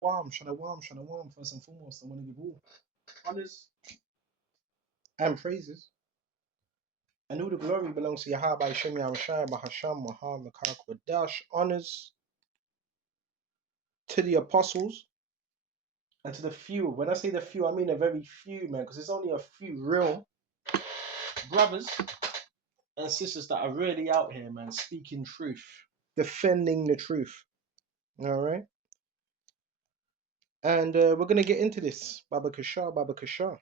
Shalom. First and foremost, I want to give all honors and praises. And all the glory belongs to Yahweh Shem Yahushua Bahasham Muhammad Dash. Honors to the apostles and to the few. When I say the few, I mean a very few, man, because there's only a few real brothers and sisters that are really out here, man, speaking truth, defending the truth. All right. And we're going to get into this. Baba Kasha. All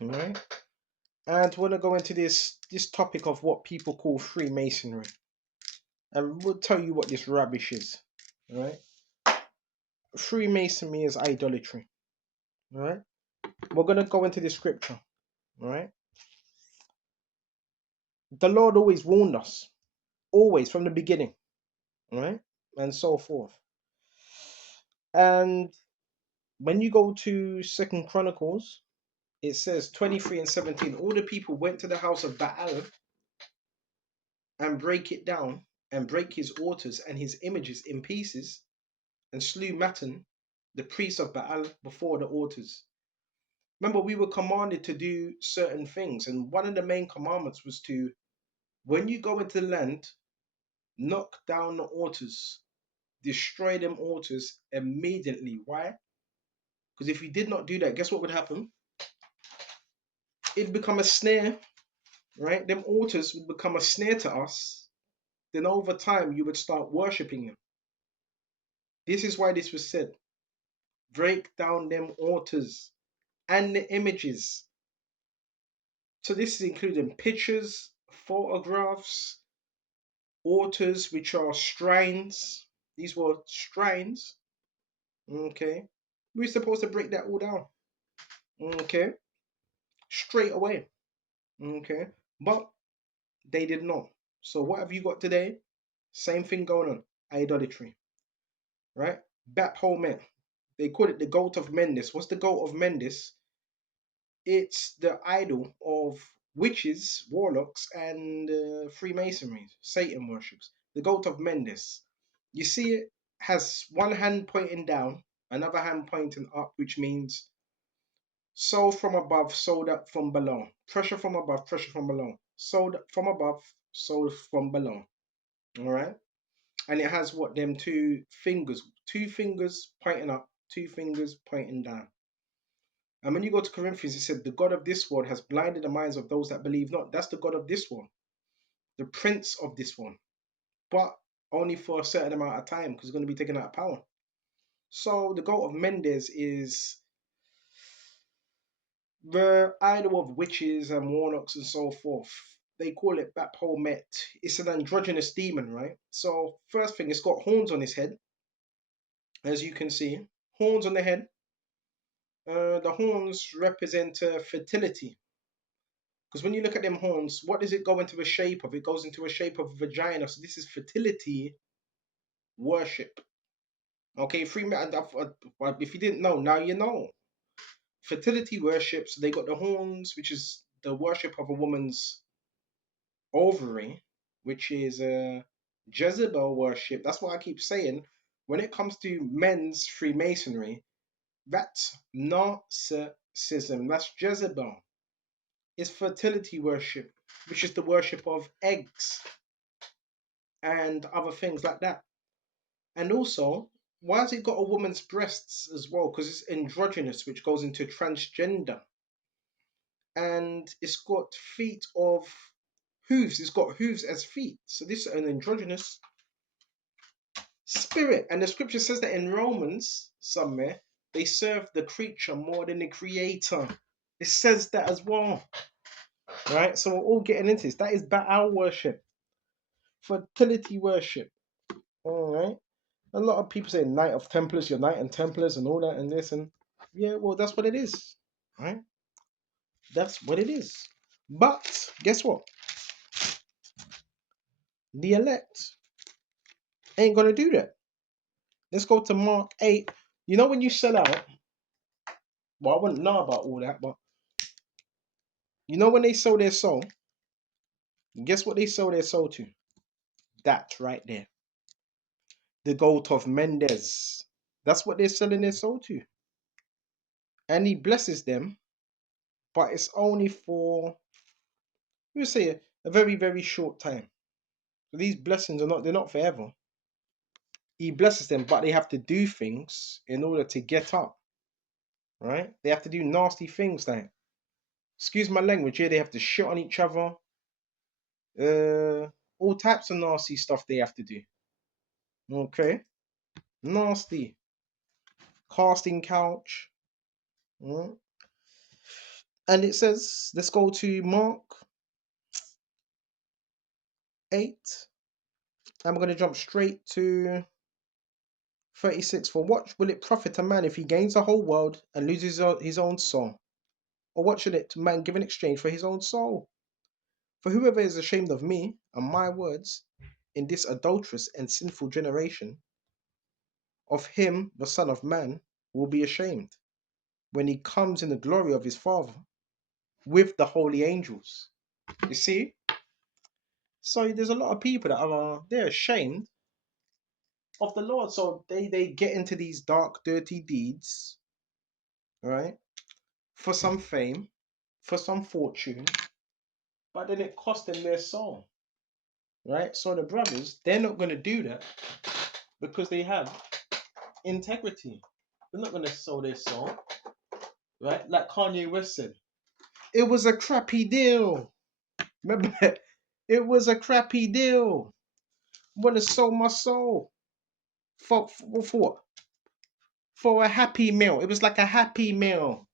right. And we're going to go into this topic of what people call Freemasonry. And we'll tell you what this rubbish is. All right. Freemasonry is idolatry. All right. We're going to go into the scripture. All right. The Lord always warned us. Always from the beginning. All right. And so forth. And when you go to Second Chronicles, it says 23 and 17. All the people went to the house of Baal and break it down and break his altars and his images in pieces and slew Matan, the priest of Baal, before the altars. Remember, we were commanded to do certain things, and one of the main commandments was to, when you go into the land, knock down the altars, destroy them altars immediately. Why? Because if you did not do that, guess what would happen? It'd become a snare, right? Them altars would become a snare to us. Then over time, you would start worshipping them. This is why this was said. Break down them altars and the images. So this is including pictures, photographs, altars, which are shrines. These were shrines. Okay. We're supposed to break that all down. Okay. Straight away. Okay. But they did not. So what have you got today? Same thing going on. Idolatry. Right? Baphomet. They call it the goat of Mendez. What's the goat of Mendez? It's the idol of witches, warlocks, and Freemasonry, Satan worships. The goat of Mendez. You see it has one hand pointing down, another hand pointing up, which means sold from above, sold up from below. Pressure from above, pressure from below. Sold from above, sold from below. All right. And it has what them two fingers pointing up, two fingers pointing down. And when you go to Corinthians, it said, the God of this world has blinded the minds of those that believe not. That's the God of this world, the prince of this one, but only for a certain amount of time because it's going to be taken out of power. So the goat of Mendez is the idol of witches and warlocks and so forth. They call it Baphomet. It's an androgynous demon, right? So first thing, it's got horns on its head, as you can see. Horns on the head. The horns represent fertility. Because when you look at them horns, what does it go into a shape of? It goes into a shape of a vagina. So this is fertility worship. Okay, if you didn't know, now you know. Fertility worship. So they got the horns, which is the worship of a woman's ovary, which is Jezebel worship. That's what I keep saying. When it comes to men's Freemasonry, that's narcissism. That's Jezebel. It's fertility worship, which is the worship of eggs and other things like that. And also, why has it got a woman's breasts as well? Because it's androgynous, which goes into transgender. And it's got feet of hooves. It's got hooves as feet. So this is an androgynous spirit. And the scripture says that in Romans, somewhere, they serve the creature more than the creator. It says that as well. Right? So we're all getting into this. That is Baal worship. Fertility worship. All right. A lot of people say Knight of Templars, your Knight and Templars and all that and this and yeah, well that's what it is. Right? That's what it is. But guess what? The elect ain't gonna do that. Let's go to Mark 8. You know when you sell out, well I wouldn't know about all that, but you know when they sell their soul, guess what they sell their soul to? That right there. The goat of Mendez. That's what they're selling their soul to. And he blesses them, but it's only for, we say, a very, very short time. So these blessings they're not forever. He blesses them, but they have to do things in order to get up, right? They have to do nasty things like, excuse my language here, they have to shit on each other, uh, all types of nasty stuff they have to do. Okay, nasty. Casting couch. Mm. And it says, let's go to Mark 8. And we're going to jump straight to 36. For what will it profit a man if he gains the whole world and loses his own soul? Or what should it man give in exchange for his own soul? For whoever is ashamed of me and my words in this adulterous and sinful generation, of him the Son of Man will be ashamed when he comes in the glory of his Father with the holy angels. You see? So there's a lot of people that they're ashamed of the Lord. So they get into these dark, dirty deeds, right? For some fame, for some fortune, but then it cost them their soul. Right? So the brothers, they're not gonna do that because they have integrity. They're not gonna sell their soul. Right? Like Kanye West said. It was a crappy deal. Remember that? It was a crappy deal. I'm gonna sell my soul. For what? For a happy meal. It was like a happy meal.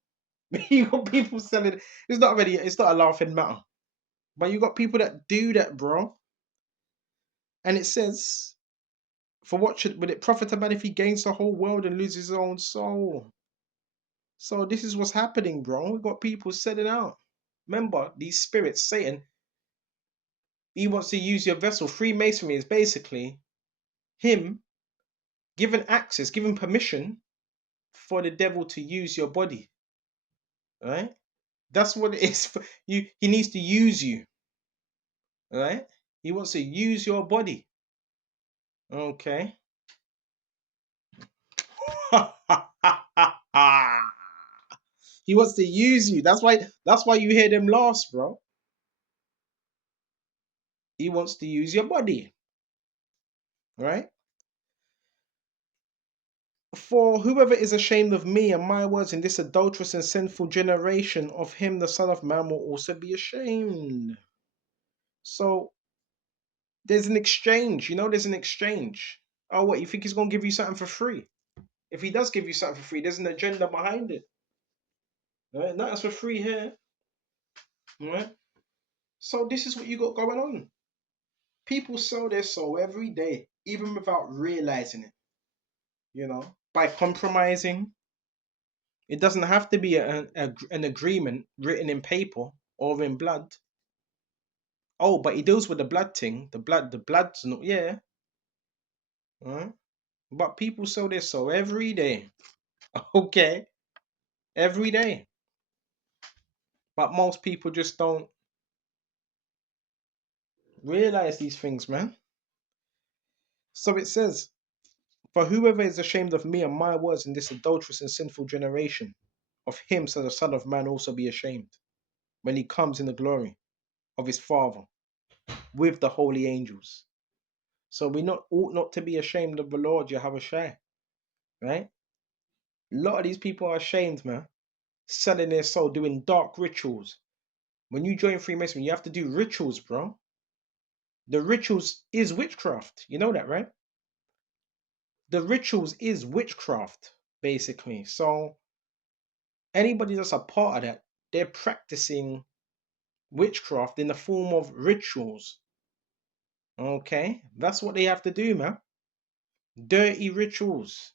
You got people selling it. It's not a laughing matter. But you got people that do that, bro. And it says, for what would it profit a man if he gains the whole world and loses his own soul? So this is what's happening, bro. We got people selling out. Remember, these spirits, Satan, he wants to use your vessel. Freemasonry is basically him giving access, giving permission for the devil to use your body. Right? That's what it is. For you. He needs to use you. Right? He wants to use your body. Okay. He wants to use you. That's why you hear them last, bro. He wants to use your body. Right? For whoever is ashamed of me and my words in this adulterous and sinful generation, of him the Son of Man will also be ashamed. So there's an exchange, there's an exchange. Oh, what, you think he's gonna give you something for free? If he does give you something for free, there's an agenda behind it. Right? Nothing's for free here. Right? So this is what you got going on. People sell their soul every day, even without realizing it. By compromising. It doesn't have to be an agreement written in paper or in blood. Oh, but he deals with the blood thing. The blood's not, yeah. Right? But people sell their soul every day. Okay, every day. But most people just don't realize these things, man. So it says, for whoever is ashamed of me and my words in this adulterous and sinful generation, of him shall the Son of Man also be ashamed, when he comes in the glory of his Father with the holy angels. So we ought not to be ashamed of the Lord Yahushua, right? A lot of these people are ashamed, man, selling their soul, doing dark rituals. When you join Freemasonry, you have to do rituals, bro. The rituals is witchcraft. You know that, right? The rituals is witchcraft, basically. So anybody that's a part of that, they're practicing witchcraft in the form of rituals. Okay? That's what they have to do, man. Dirty rituals.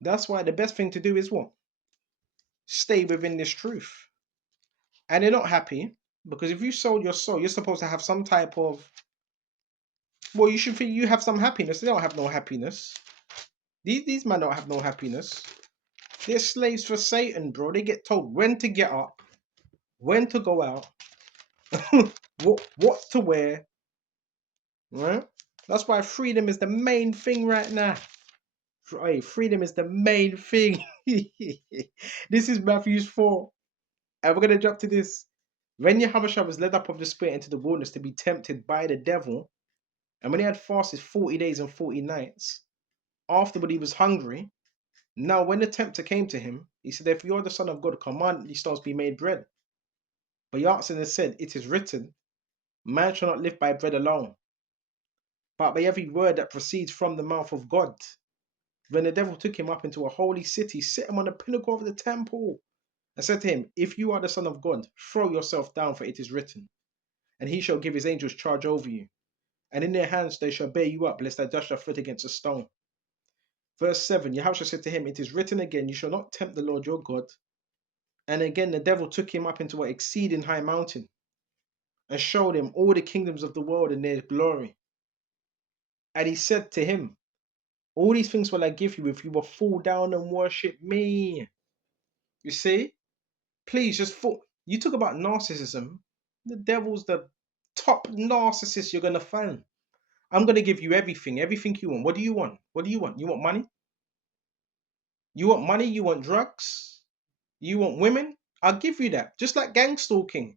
That's why the best thing to do is what? Stay within this truth. And they're not happy because if you sold your soul, you're supposed to have some type of. Well, you should think you have some happiness. They don't have no happiness. These men don't have no happiness. They're slaves for Satan, bro. They get told when to get up, when to go out, what to wear. Right? That's why freedom is the main thing right now. Hey, freedom is the main thing. This is Matthew 4. And we're going to jump to this. When Yahushua was led up of the Spirit into the wilderness to be tempted by the devil, and when he had fasted 40 days and 40 nights, afterward he was hungry. Now, when the tempter came to him, he said, if you're the Son of God, command these stones be made bread. But he answered and said, it is written, man shall not live by bread alone, but by every word that proceeds from the mouth of God. When the devil took him up into a holy city, set him on the pinnacle of the temple, and said to him, if you are the Son of God, throw yourself down, for it is written, and he shall give his angels charge over you, and in their hands they shall bear you up, lest thou dash thy foot against a stone. Verse 7, Yahushua said to him, it is written again, you shall not tempt the Lord your God. And again the devil took him up into an exceeding high mountain, and showed him all the kingdoms of the world and their glory. And he said to him, all these things will I give you if you will fall down and worship me. You see? Please just fall. You talk about narcissism. The devil's the top narcissist you're going to find. I'm going to give you everything, everything you want. What do you want? What do you want? You want money? You want money? You want drugs? You want women? I'll give you that. Just like gang stalking.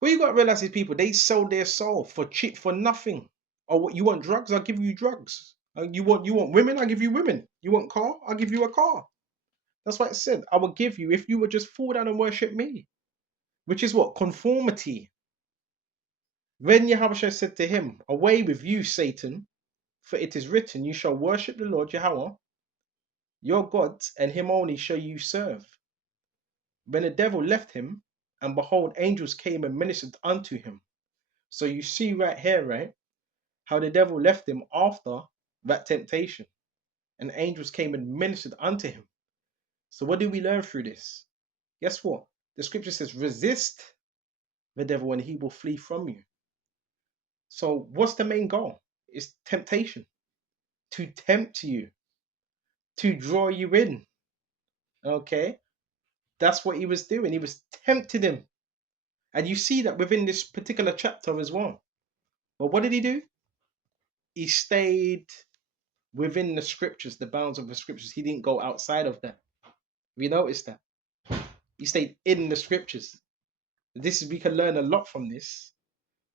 What you got to realize is people, they sell their soul for cheap, for nothing. Or what, you want drugs? I'll give you drugs. You want women? I'll give you women. You want car? I'll give you a car. That's what it said. I will give you if you would just fall down and worship me. Which is what? Conformity. Then Yahweh said to him, away with you, Satan, for it is written, you shall worship the Lord Yahweh, your God, and him only shall you serve. When the devil left him, and behold, angels came and ministered unto him. So you see right here, right, how the devil left him after that temptation, and angels came and ministered unto him. So what do we learn through this? Guess what? The scripture says, resist the devil and he will flee from you. So what's the main goal? It's temptation. To tempt you, to draw you in. Okay? That's what he was doing. He was tempting him. And you see that within this particular chapter as well. But what did he do? He stayed within the scriptures, the bounds of the scriptures. He didn't go outside of that. We noticed that. He stayed in the scriptures. This is, we can learn a lot from this,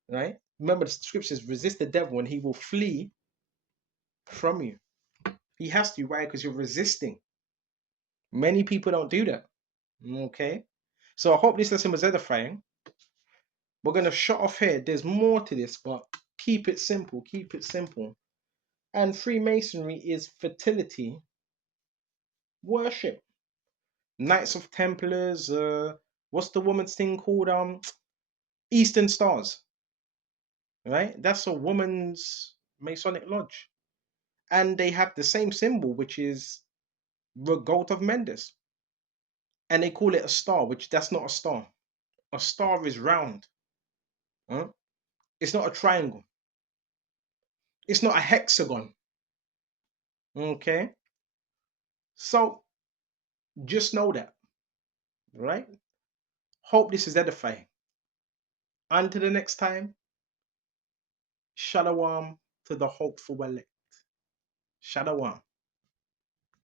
right? Remember the scriptures, resist the devil and he will flee from you. He has to, right? Because you're resisting. Many people don't do that. Okay? So I hope this lesson was edifying. We're going to shut off here. There's more to this, but keep it simple. Keep it simple. And Freemasonry is fertility worship. Knights of Templars, what's the woman's thing called? Eastern Stars. Right? That's a woman's Masonic lodge. And they have the same symbol, which is the goat of Mendez. And they call it a star, which that's not a star. A star is round. Huh? It's not a triangle. It's not a hexagon. Okay? So just know that. Right? Hope this is edifying. Until the next time, Shalom to the hopeful elect. Shalom.